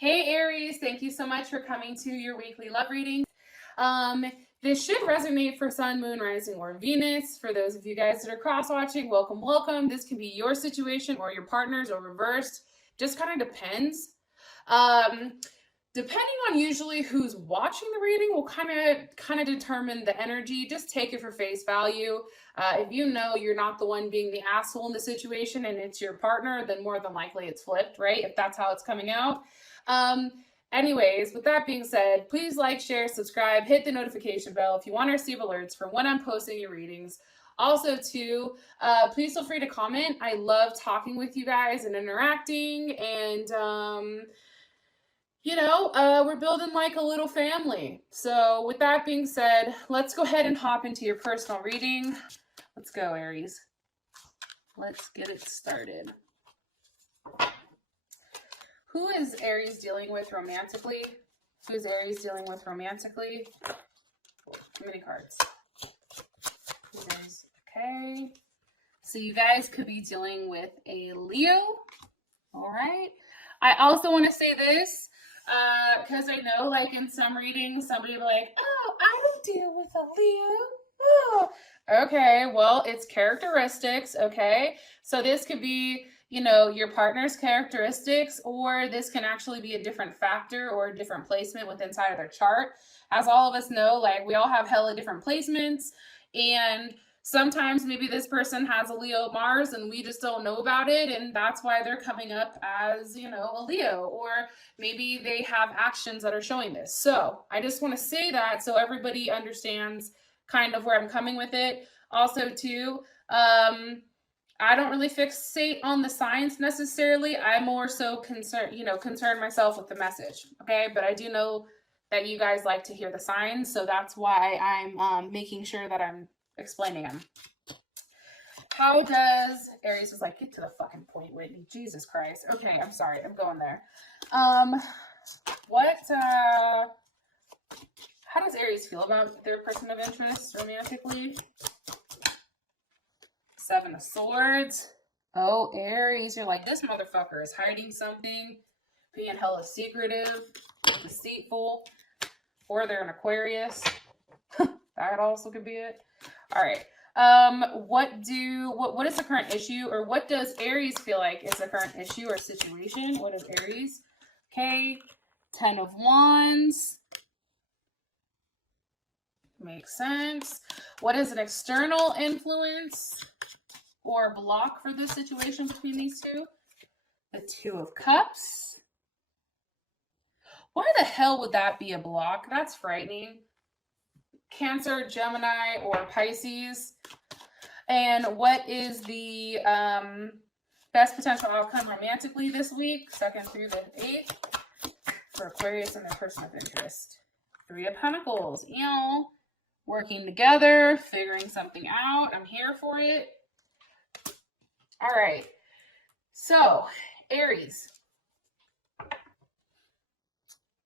Hey Aries, thank you so much for coming to your weekly love reading. This should resonate for Sun, Moon, Rising, or Venus. For those of you guys that are cross-watching, welcome, welcome. This can be your situation or your partner's or reversed. Just kind of depends. Depending on usually who's watching the reading will kind of determine the energy. Just take it for face value. If you know you're not the one being the asshole in the situation and it's your partner, then more than likely it's flipped, right? If that's how it's coming out. Anyways, with that being said, please like, share, subscribe, hit the notification bell if you want to receive alerts for when I'm posting your readings. Also, too, please feel free to comment. I love talking with you guys and interacting, and we're building like a little family. So with that being said, let's go ahead and hop into your personal reading. Let's go, Aries. Let's get it started. Who is Aries dealing with romantically? Who is Aries dealing with romantically? Too many cards. Okay. So you guys could be dealing with a Leo. All right. I also want to say this because I know, like, in some readings, somebody will be like, oh, I don't deal with a Leo. Oh. Okay, well, it's characteristics, okay? So this could be, your partner's characteristics, or this can actually be a different factor or a different placement within inside of their chart. As all of us know, like, we all have hella different placements, and sometimes maybe this person has a Leo Mars and we just don't know about it, and that's why they're coming up as, a Leo, or maybe they have actions that are showing this. So I just want to say that so everybody understands kind of where I'm coming with it. Also, too, I don't really fixate on the signs necessarily. I'm more so concern myself with the message, okay? But I do know that you guys like to hear the signs, so that's why I'm making sure that I'm explaining them. How does Aries is like, get to the fucking point, Whitney. Jesus Christ. Okay, I'm sorry. I'm going there. How does Aries feel about their person of interest romantically? Seven of Swords. Oh, Aries, you're like, this motherfucker is hiding something, being hella secretive, deceitful, or they're an Aquarius. That also could be it. All right. What is the current issue, or what does Aries feel like is the current issue or situation? What is Aries? Okay. 10 of Wands. Makes sense. What is an external influence or block for this situation between these two? The 2 of Cups. Why the hell would that be a block? That's frightening. Cancer, Gemini, or Pisces. And what is the best potential outcome romantically this week, 2nd through the 8th, for Aquarius and their person of interest? 3 of Pentacles. Working together, figuring something out. I'm here for it. All right. So, Aries.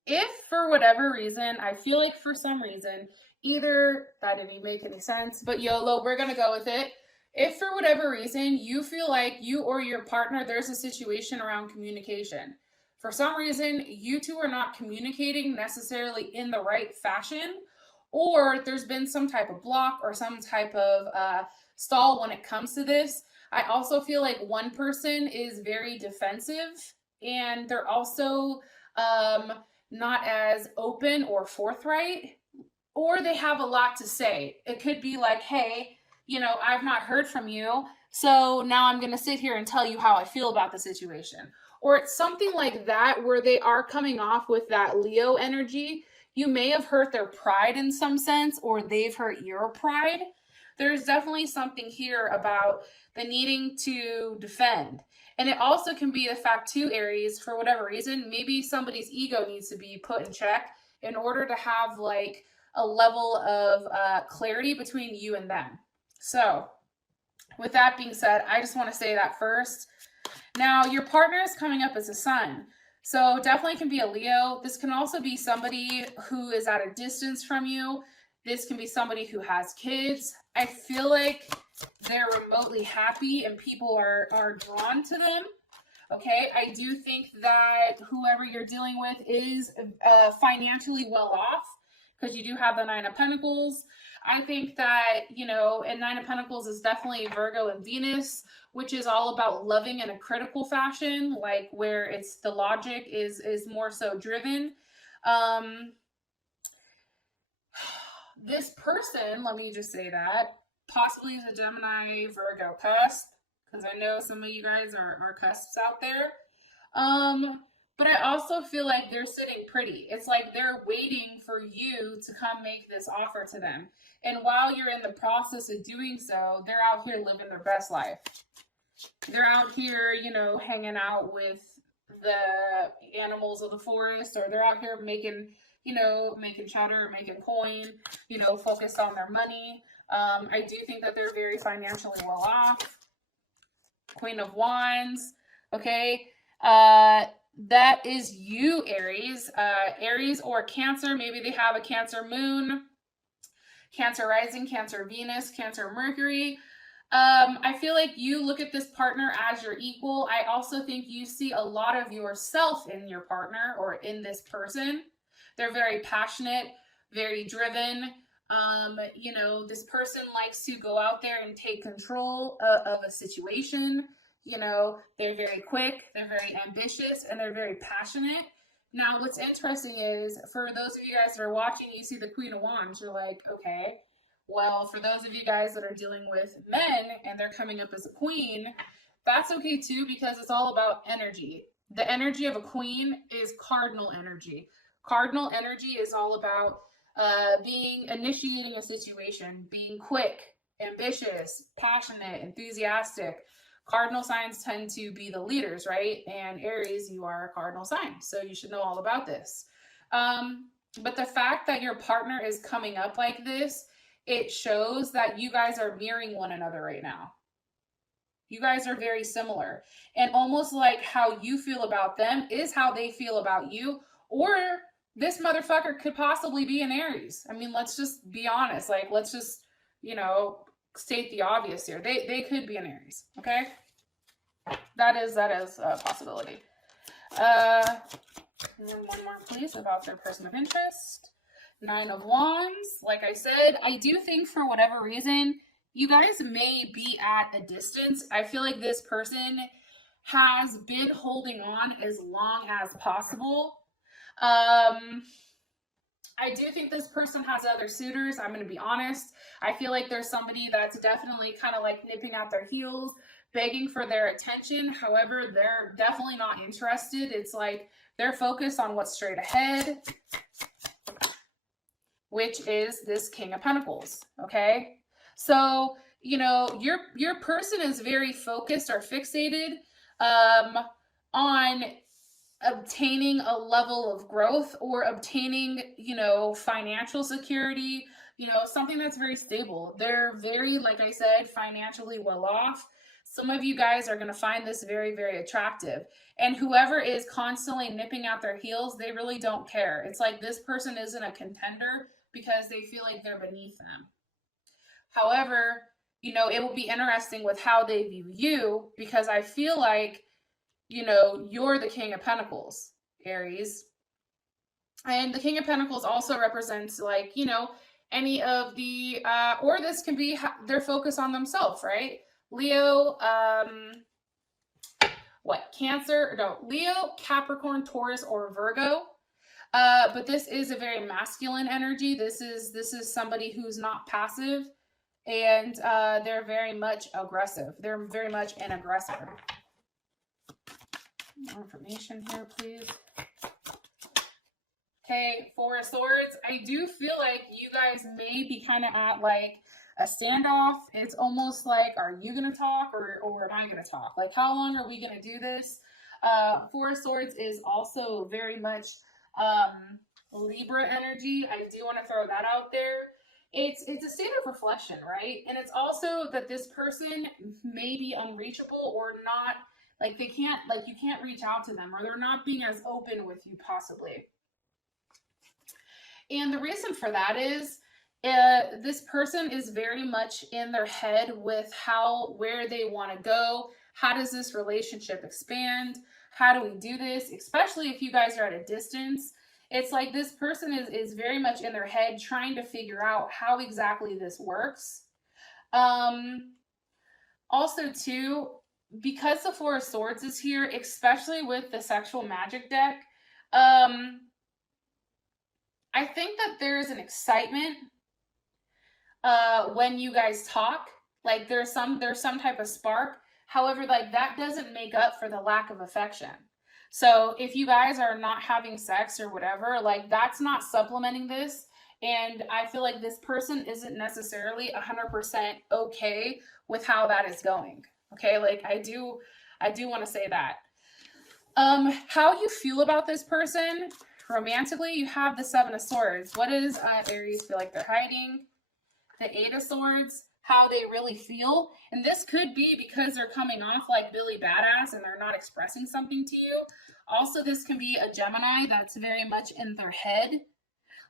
If for whatever reason, I feel like for some reason, either that didn't make any sense, but YOLO, we're going to go with it. If for whatever reason you feel like you or your partner, there's a situation around communication. For some reason, you two are not communicating necessarily in the right fashion, or there's been some type of block or some type of stall when it comes to this. I also feel like one person is very defensive, and they're also not as open or forthright, or they have a lot to say. It could be like, hey, I've not heard from you, so now I'm going to sit here and tell you how I feel about the situation. Or it's something like that where they are coming off with that Leo energy. You may have hurt their pride in some sense, or they've hurt your pride. There's definitely something here about the needing to defend. And it also can be the fact too, Aries, for whatever reason, maybe somebody's ego needs to be put in check in order to have like a level of clarity between you and them. So with that being said, I just want to say that first. Now, your partner is coming up as a Sun. So definitely can be a Leo. This can also be somebody who is at a distance from you. This can be somebody who has kids. I feel like they're remotely happy and people are drawn to them. Okay, I do think that whoever you're dealing with is financially well off, because you do have the Nine of Pentacles. I think that, you know, and Nine of Pentacles is definitely Virgo and Venus, which is all about loving in a critical fashion, like where it's the logic is more so driven. This person, let me just say that, possibly is a Gemini Virgo cusp, because I know some of you guys are cusps out there. But I also feel like they're sitting pretty. It's like they're waiting for you to come make this offer to them. And while you're in the process of doing so, they're out here living their best life. They're out here, you know, hanging out with the animals of the forest, or they're out here making, you know, making cheddar, making coin, you know, focused on their money. I do think that they're very financially well off. Queen of Wands. Okay. That is you, Aries. Aries or Cancer. Maybe they have a Cancer moon, Cancer rising, Cancer Venus, Cancer Mercury. I feel like you look at this partner as your equal. I also think you see a lot of yourself in your partner or in this person. They're very passionate, very driven. You know, this person likes to go out there and take control of a situation. You know, they're very quick, they're very ambitious, and they're very passionate. Now, what's interesting is, for those of you guys that are watching, you see the Queen of Wands, you're like, okay, well, for those of you guys that are dealing with men and they're coming up as a queen, that's okay too, because it's all about energy. The energy of a queen is cardinal energy. Cardinal energy is all about initiating a situation, being quick, ambitious, passionate, enthusiastic. Cardinal signs tend to be the leaders, right? And Aries, you are a cardinal sign, so you should know all about this. But the fact that your partner is coming up like this, it shows that you guys are mirroring one another right now. You guys are very similar. And almost like how you feel about them is how they feel about you. Or this motherfucker could possibly be an Aries. I mean, let's just be honest. Like, let's just, you know, state the obvious here. They could be an Aries, okay? That is a possibility. And then one more, please, about their person of interest. Nine of Wands. Like I said, I do think for whatever reason, you guys may be at a distance. I feel like this person has been holding on as long as possible. I do think this person has other suitors. I'm going to be honest. I feel like there's somebody that's definitely kind of like nipping at their heels, begging for their attention. However, they're definitely not interested. It's like they're focused on what's straight ahead, which is this King of Pentacles. Okay. So, you know, your person is very focused or fixated on obtaining a level of growth or obtaining, you know, financial security, you know, something that's very stable. They're very, like I said, financially well off. Some of you guys are going to find this very, very attractive. And whoever is constantly nipping at their heels, they really don't care. It's like this person isn't a contender because they feel like they're beneath them. However, you know, it will be interesting with how they view you, because I feel like, you know, you're the King of Pentacles, Aries. And the King of Pentacles also represents, like, you know, any of the, or this can be their focus on themselves, right? Leo, Leo, Capricorn, Taurus, or Virgo. But this is a very masculine energy. This is somebody who's not passive, and they're very much aggressive. They're very much an aggressor. More information here, please. Okay, Four of Swords. I do feel like you guys may be kind of at like a standoff. It's almost like, are you going to talk or am I going to talk? Like, how long are we going to do this? Four of Swords is also very much Libra energy. I do want to throw that out there. It's a state of reflection, right? And it's also that this person may be unreachable or not, like they can't, like you can't reach out to them, or they're not being as open with you possibly. And the reason for that is this person is very much in their head with where they want to go, How does this relationship expand? How do we do this? Especially if you guys are at a distance. It's like this person is very much in their head trying to figure out how exactly this works. Also, too, because the Four of Swords is here, especially with the sexual magic deck, I think that there's an excitement when you guys talk. Like there's some type of spark. However, like that doesn't make up for the lack of affection. So if you guys are not having sex or whatever, like that's not supplementing this. And I feel like this person isn't necessarily 100% okay with how that is going. Okay, like I do want to say that. How you feel about this person romantically, you have the Seven of Swords. What does Aries feel like they're hiding? The Eight of Swords, how they really feel. And this could be because they're coming off like Billy Badass and they're not expressing something to you. Also, this can be a Gemini that's very much in their head.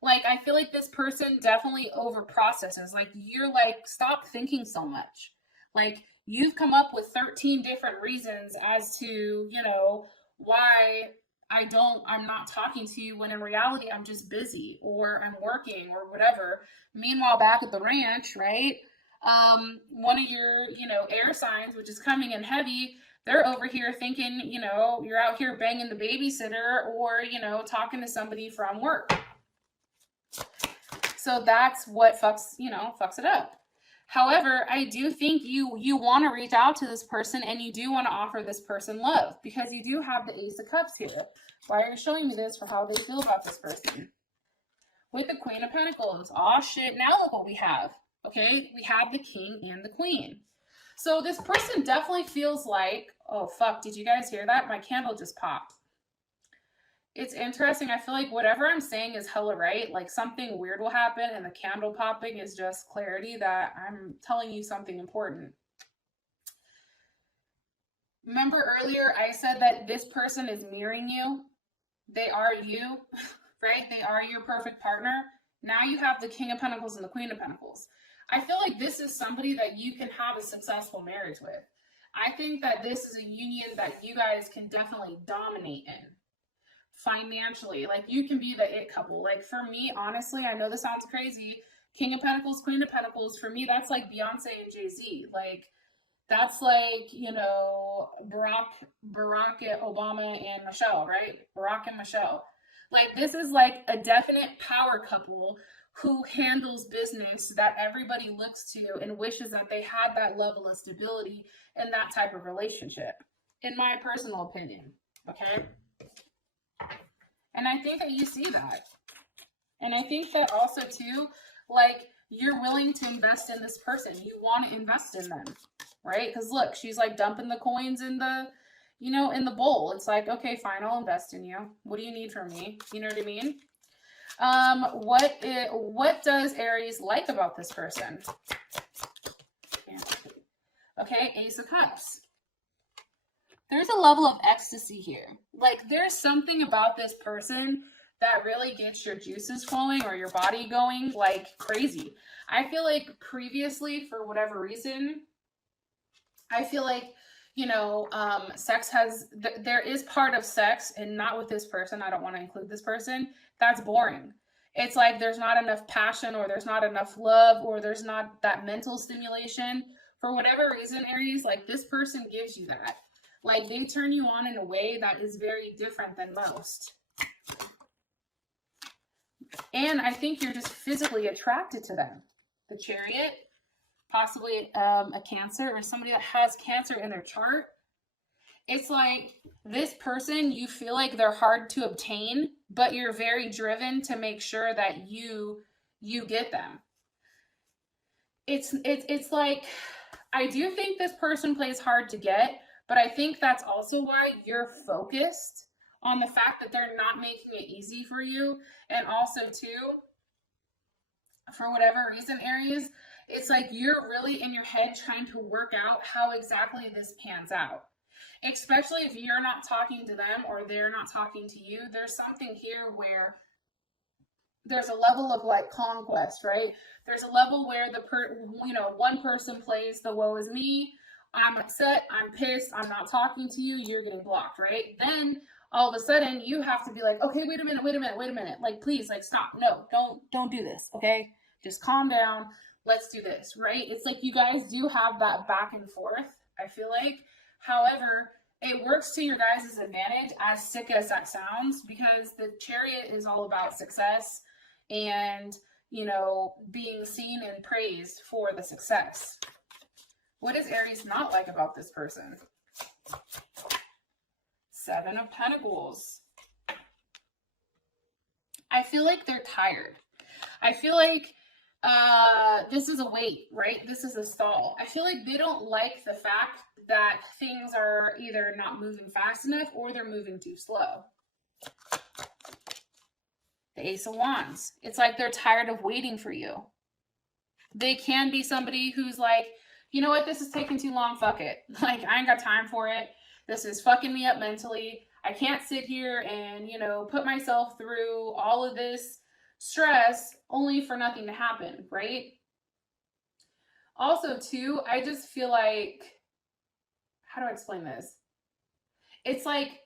Like, I feel like this person definitely over processes. Like, you're like, stop thinking so much. Like, you've come up with 13 different reasons as to, you know, why I'm not talking to you, when in reality, I'm just busy or I'm working or whatever. Meanwhile, back at the ranch, right? One of your, you know, air signs, which is coming in heavy, they're over here thinking, you know, you're out here banging the babysitter or, you know, talking to somebody from work. So that's what fucks it up. However, I do think you want to reach out to this person and you do want to offer this person love because you do have the Ace of Cups here. Why are you showing me this for how they feel about this person? With the Queen of Pentacles. Oh shit, now look what we have. Okay, we have the King and the Queen. So this person definitely feels like, oh fuck, did you guys hear that? My candle just popped. It's interesting. I feel like whatever I'm saying is hella right. Like something weird will happen and the candle popping is just clarity that I'm telling you something important. Remember earlier I said that this person is mirroring you. They are you, right? They are your perfect partner. Now you have the King of Pentacles and the Queen of Pentacles. I feel like this is somebody that you can have a successful marriage with. I think that this is a union that you guys can definitely dominate in. Financially, like you can be the it couple. Like for me, honestly, I know this sounds crazy. King of Pentacles, Queen of Pentacles, for me, that's like Beyonce and Jay-Z. Like that's like, you know, Barack Obama and Michelle, right? Barack and Michelle. Like this is like a definite power couple who handles business that everybody looks to and wishes that they had that level of stability in that type of relationship, in my personal opinion. Okay. And I think that you see that. And I think that also too, like you're willing to invest in this person. You want to invest in them, right? Because look, she's like dumping the coins in the, you know, in the bowl. It's like, okay, fine, I'll invest in you. What do you need from me? You know what I mean? What does Aries like about this person? Okay, Ace of Cups. There's a level of ecstasy here. Like there's something about this person that really gets your juices flowing or your body going like crazy. I feel like previously, for whatever reason, I feel like, you know, sex has, there is part of sex, and not with this person, I don't want to include this person, that's boring. It's like there's not enough passion or there's not enough love or there's not that mental stimulation. For whatever reason, Aries, like this person gives you that. Like they turn you on in a way that is very different than most. And I think you're just physically attracted to them. The Chariot, possibly a Cancer or somebody that has Cancer in their chart. It's like this person, you feel like they're hard to obtain, but you're very driven to make sure that you get them. It's like, I do think this person plays hard to get, but I think that's also why you're focused on the fact that they're not making it easy for you. And also too, for whatever reason, Aries, it's like you're really in your head trying to work out how exactly this pans out. Especially if you're not talking to them or they're not talking to you. There's something here where there's a level of like conquest, right? There's a level where one person plays the woe is me, I'm upset, I'm pissed, I'm not talking to you, you're getting blocked, right? Then all of a sudden you have to be like, okay, wait a minute. Like, please, like, stop. No, don't do this. Okay. Just calm down. Let's do this. Right. It's like you guys do have that back and forth, I feel like. However, it works to your guys' advantage, as sick as that sounds, because the Chariot is all about success and, you know, being seen and praised for the success. What is Aries not like about this person? Seven of Pentacles. I feel like they're tired. I feel like this is a wait, right? This is a stall. I feel like they don't like the fact that things are either not moving fast enough or they're moving too slow. The Ace of Wands. It's like they're tired of waiting for you. They can be somebody who's like, you know what, this is taking too long, fuck it. Like, I ain't got time for it. This is fucking me up mentally. I can't sit here and, you know, put myself through all of this stress only for nothing to happen, right? Also, too, I just feel like, how do I explain this? It's like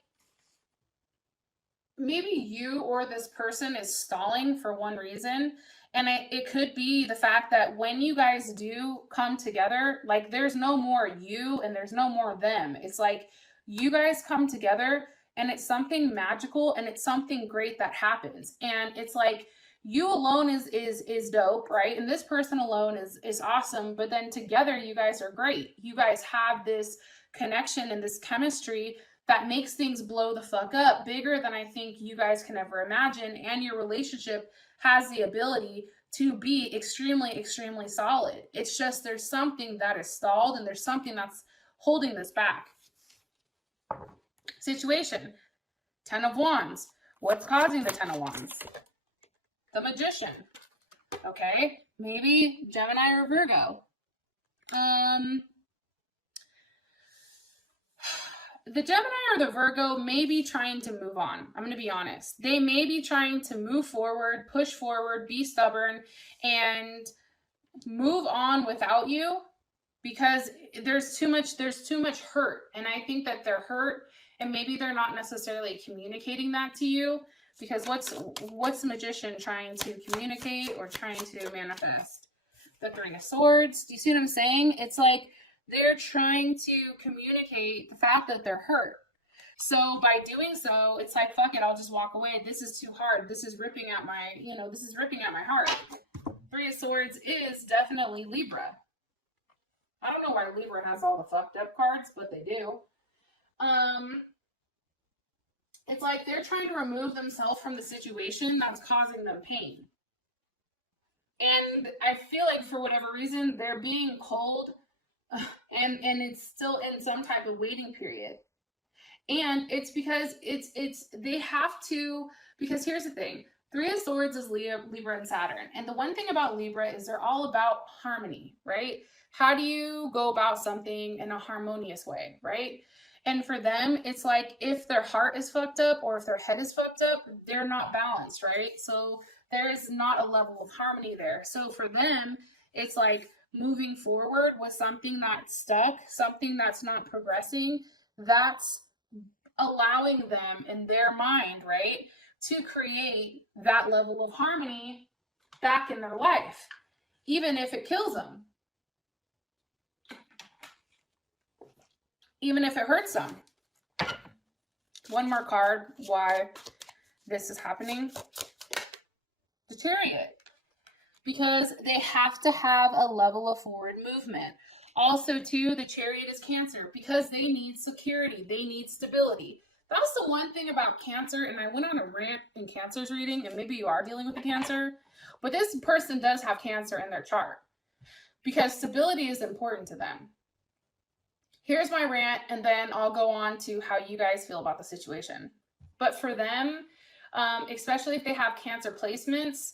maybe you or this person is stalling for one reason. And it could be the fact that when you guys do come together, like, there's no more you and there's no more them. It's like you guys come together and it's something magical and it's something great that happens. And it's like you alone is dope, right? And this person alone is awesome. But then together you guys are great. You guys have this connection and this chemistry that makes things blow the fuck up, bigger than I think you guys can ever imagine. And your relationship has the ability to be extremely, extremely solid. It's just there's something that is stalled and there's something that's holding this back. Situation. 10 of Wands. What's causing the 10 of Wands? The Magician. Okay, maybe Gemini or Virgo. The Gemini or the Virgo may be trying to move on. I'm going to be honest. They may be trying to move forward, push forward, be stubborn, and move on without you because there's too much hurt. And I think that they're hurt and maybe they're not necessarily communicating that to you, because what's the Magician trying to communicate or trying to manifest? The Three of Swords. Do you see what I'm saying? It's like they're trying to communicate the fact that they're hurt. So by doing so, it's like, fuck it, I'll just walk away. This is too hard. This is ripping at my heart. Three of Swords is definitely Libra. I don't know why Libra has all the fucked up cards, but they do. It's like they're trying to remove themselves from the situation that's causing them pain. And I feel like for whatever reason, they're being cold. And it's still in some type of waiting period. And it's because they have to, because here's the thing. Three of Swords is Libra and Saturn. And the one thing about Libra is they're all about harmony, right? How do you go about something in a harmonious way, right? And for them, it's like if their heart is fucked up or if their head is fucked up, they're not balanced, right? So there is not a level of harmony there. So for them, it's like moving forward with something that's stuck, something that's not progressing, that's allowing them in their mind, right, to create that level of harmony back in their life, even if it kills them, even if it hurts them. One more card, why this is happening. The Chariot. Because they have to have a level of forward movement. Also, too, the Chariot is Cancer because they need security. They need stability. That's the one thing about Cancer, and I went on a rant in Cancer's reading, and maybe you are dealing with a Cancer, but this person does have Cancer in their chart because stability is important to them. Here's my rant, and then I'll go on to how you guys feel about the situation. But for them, especially if they have Cancer placements,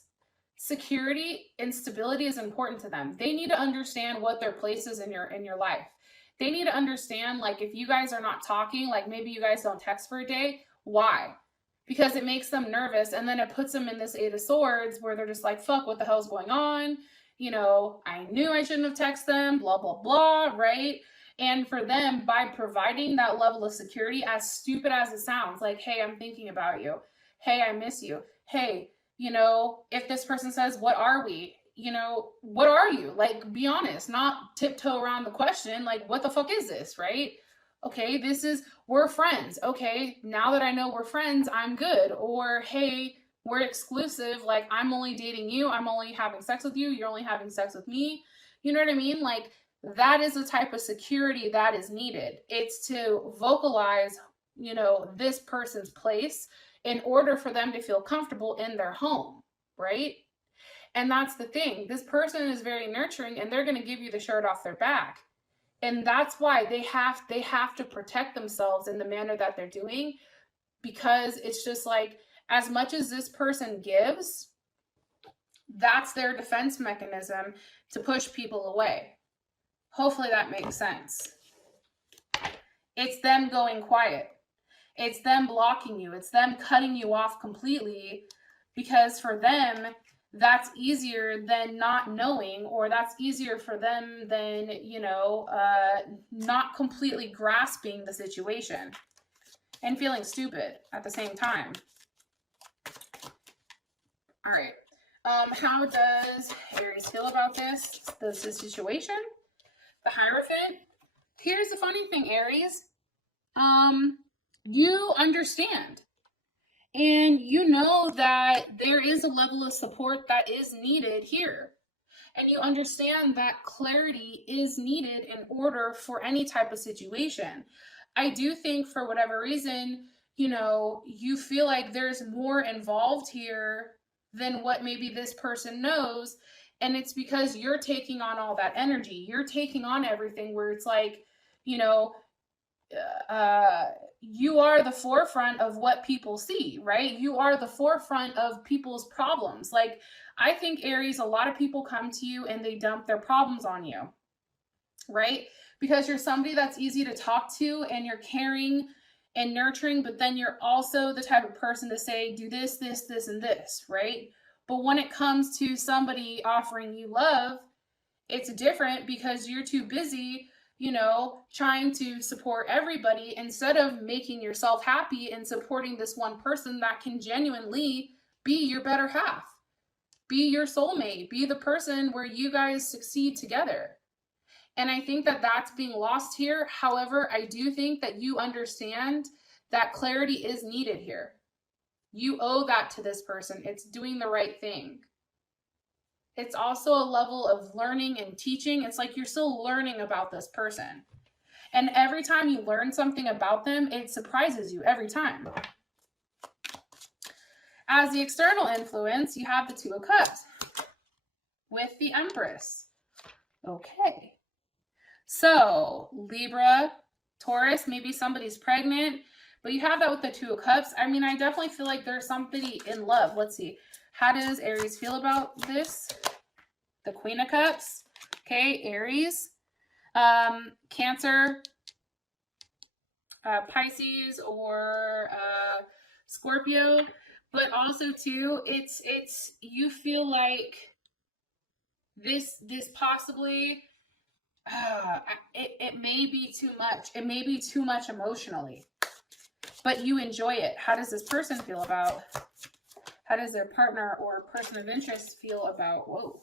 security and stability is important to them. They need to understand what their place is in your life. They need to understand, like, if you guys are not talking, like maybe you guys don't text for a day, why? Because it makes them nervous, and then it puts them in this Eight of Swords where they're just like, fuck, what the hell's going on? You know, I knew I shouldn't have texted them, blah, blah, blah, right? And for them, by providing that level of security, as stupid as it sounds, like, hey, I'm thinking about you. Hey, I miss you. Hey, you know, if this person says, what are we? You know, what are you? Like, be honest, not tiptoe around the question. Like, what the fuck is this, right? Okay, we're friends. Okay, now that I know we're friends, I'm good. Or, hey, we're exclusive. Like, I'm only dating you. I'm only having sex with you. You're only having sex with me. You know what I mean? Like, that is the type of security that is needed. It's to vocalize, you know, this person's place in order for them to feel comfortable in their home, right? And that's the thing. This person is very nurturing, and they're going to give you the shirt off their back. And that's why they have to protect themselves in the manner that they're doing, because it's just like, as much as this person gives, that's their defense mechanism to push people away. Hopefully that makes sense. It's them going quiet. It's them blocking you. It's them cutting you off completely, because for them, that's easier than not knowing, or that's easier for them than, you know, not completely grasping the situation and feeling stupid at the same time. All right. How does Aries feel about this situation? The Hierophant. Here's the funny thing, Aries. You understand. And you know that there is a level of support that is needed here. And you understand that clarity is needed in order for any type of situation. I do think for whatever reason, you know, you feel like there's more involved here than what maybe this person knows. And it's because you're taking on all that energy. You're taking on everything, where it's like, you know, you are the forefront of what people see, right? You are the forefront of people's problems. Like, I think, Aries, a lot of people come to you and they dump their problems on you, right? Because you're somebody that's easy to talk to, and you're caring and nurturing, but then you're also the type of person to say, do this, this, this, and this, right? But when it comes to somebody offering you love, it's different, because you're too busy, you know, trying to support everybody instead of making yourself happy and supporting this one person that can genuinely be your better half, be your soulmate, be the person where you guys succeed together. And I think that that's being lost here. However, I do think that you understand that clarity is needed here. You owe that to this person. It's doing the right thing. It's also a level of learning and teaching. It's like you're still learning about this person. And every time you learn something about them, it surprises you every time. As the external influence, you have the Two of Cups with the Empress. Okay. So, Libra, Taurus, maybe somebody's pregnant, but you have that with the Two of Cups. I mean, I definitely feel like there's somebody in love. Let's see. How does Aries feel about this? The Queen of Cups. Okay, Aries. Cancer, Pisces, or Scorpio. But also, too, it's you feel like this possibly, it may be too much. It may be too much emotionally, but you enjoy it. How does this person feel about? How does their partner or person of interest feel about, whoa,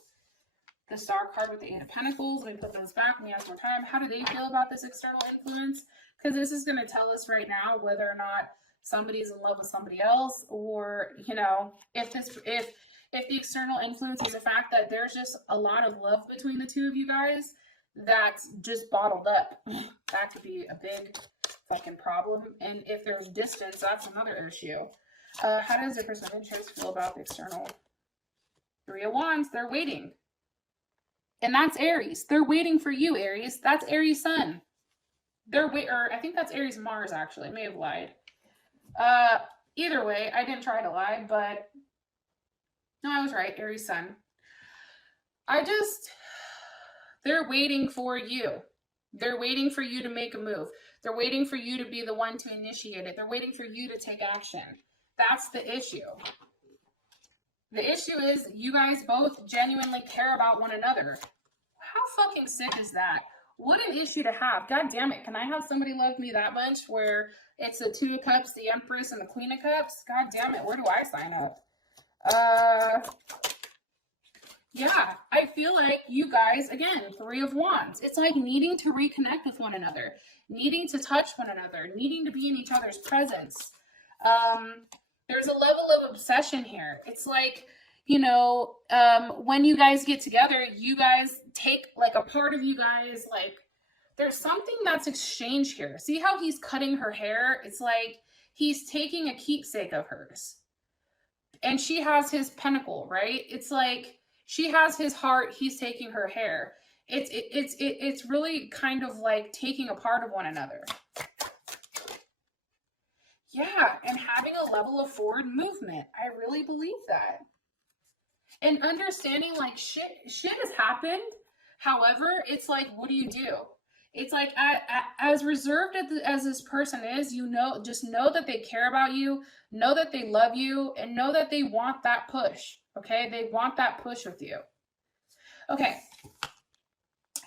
the Star card with the Eight of Pentacles? Let me put those back. Let me ask one time. How do they feel about this external influence? Because this is going to tell us right now whether or not somebody's in love with somebody else, or, you know, if the external influence is the fact that there's just a lot of love between the two of you guys that's just bottled up. That could be a big fucking problem. And if there's distance, that's another issue. How does your person of interest feel about the external? Three of Wands. They're waiting. And that's Aries. They're waiting for you, Aries. That's Aries Sun. Or I think that's Aries Mars, actually. I may have lied. Either way, I didn't try to lie, but no, I was right. Aries Sun. They're waiting for you. They're waiting for you to make a move. They're waiting for you to be the one to initiate it. They're waiting for you to take action. That's the issue. The issue is you guys both genuinely care about one another. How fucking sick is that? What an issue to have. God damn it. Can I have somebody love me that much where it's the Two of Cups, the Empress, and the Queen of Cups? God damn it. Where do I sign up? Yeah, I feel like you guys, again, Three of Wands. It's like needing to reconnect with one another, needing to touch one another, needing to be in each other's presence. There's a level of obsession here. It's like, you know, when you guys get together, you guys take like a part of you guys, like there's something that's exchanged here. See how he's cutting her hair? It's like he's taking a keepsake of hers. And she has his pentacle, right? It's like she has his heart, he's taking her hair. It's really kind of like taking a part of one another. Yeah, and having a level of forward movement. I really believe that. And understanding like shit has happened. However, it's like, what do you do? It's like as reserved as this person is, you know, just know that they care about you, know that they love you, and know that they want that push. Okay, they want that push with you. Okay.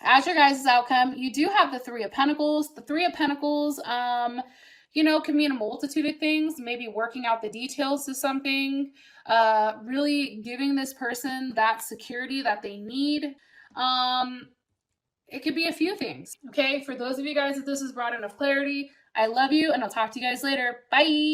As your guys' outcome, you do have the Three of Pentacles. The Three of Pentacles, you know, can mean a multitude of things. Maybe working out the details to something, really giving this person that security that they need. It could be a few things. Okay, for those of you guys that this has brought enough clarity, I love you, and I'll talk to you guys later. Bye.